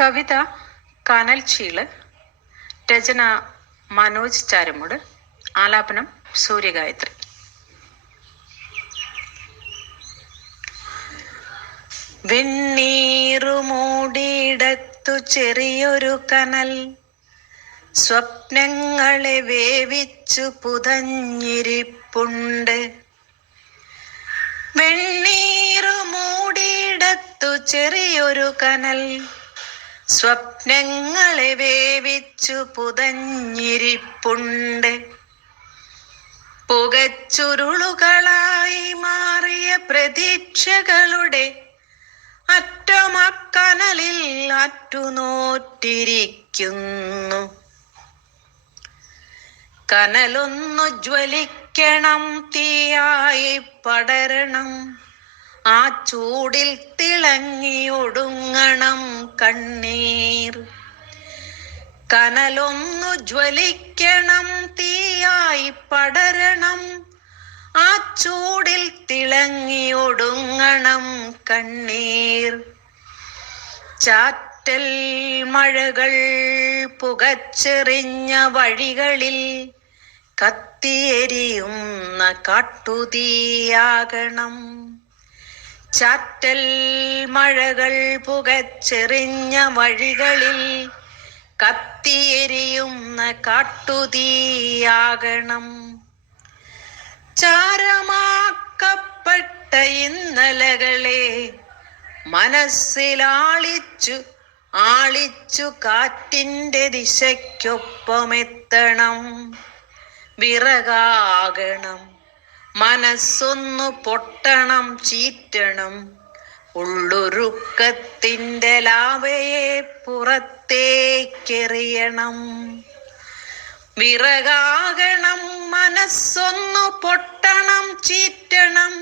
കവിത കനൽച്ചീള്, രചന മനോജ് ചാരുമൂട്, ആലാപനം സൂര്യഗായത്രി. വെണ്ണീറുമൂടിയിടത്തു ചെറിയൊരു കനൽ, സ്വപ്നങ്ങളെ വേവിച്ചു പുതഞ്ഞിരിപ്പുണ്ട്. വെണ്ണീറുമൂടിയിടത്തു ചെറിയൊരു കനൽ, സ്വപ്നങ്ങളെ വേവിച്ചു പുതഞ്ഞിരിപ്പുണ്ട്. പുകച്ചുരുളുകളായി മാറിയ പ്രതീക്ഷകളുടെ അറ്റമക്കനലിൽ അറ്റുനോറ്റിരിക്കുന്നു. കനലൊന്നു ജ്വലിക്കണം, തീയായി പടരണം, ആ ചൂടിൽ തിളങ്ങിയൊടുങ്ങണം കണ്ണീർ. കനലൊന്നു ജ്വലിക്കണം, തീയായി പടരണം, ആ ചൂടിൽ തിളങ്ങിയൊടുങ്ങണം കണ്ണീർ. ചാറ്റൽ മഴകൾ പുകച്ചെറിഞ്ഞ വഴികളിൽ കത്തിയെരിയുന്ന കാട്ടുതീയാകണം. ചാറ്റൽ മഴകൾ പുകച്ചെറിഞ്ഞ വഴികളിൽ കത്തിയെരിയുന്ന കാട്ടുതീയാകണം. ചാരമാക്കപ്പെട്ട ഇന്നലകളെ മനസ്സിലാളിച്ചു ആളിച്ചു കാറ്റിൻ്റെ ദിശയ്ക്കൊപ്പമെത്തണം. വിറകാകണം, മനസ്സൊന്നു പൊട്ടണം, ചീറ്റണം, ഉള്ളൊരുക്കത്തിൻ്റെ ലാവയെ പുറത്തേക്കെറിയണം. വിറകാകണം, മനസ്സൊന്നു പൊട്ടണം, ചീറ്റണം,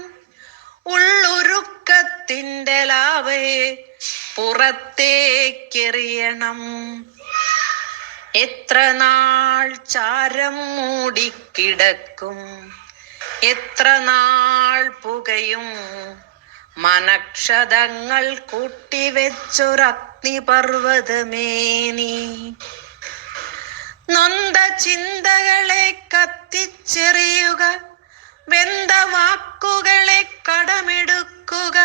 ഉള്ളൊരുക്കത്തിൻ്റെ ലാവയെ പുറത്തേക്കെറിയണം. എത്ര നാൾ ചാരം മൂടിക്കിടക്കും, എത്ര നാൾ പുകയും മനക്ഷതങ്ങൾ കൂട്ടിവെച്ചൊരഗ്നിപർവ്വതമേ നീ. നൊന്ത ചിന്തകളെ കത്തിച്ചെറിയുക, വെന്ത വാക്കുകളെ കടമെടുക്കുക.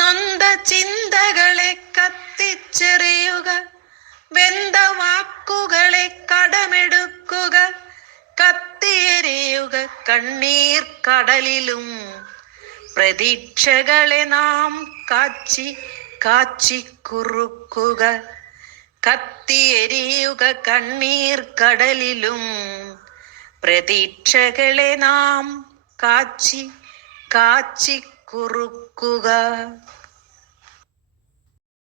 നൊന്ത ചിന്തകളെ കത്തിച്ചെറിയുക, വെന്ത വാക്കുകളെ കടമെടുക്കുക. കത്തിയെരിയുക കണ്ണീർ കടലിലും, പ്രതീക്ഷകളെ നാം കാച്ചി കാച്ചി കുറുക്കുക. കത്തിയെരിയുക കണ്ണീർ കടലിലും, പ്രതീക്ഷകളെ നാം കാച്ചി കാച്ചി കുറുക്കുക.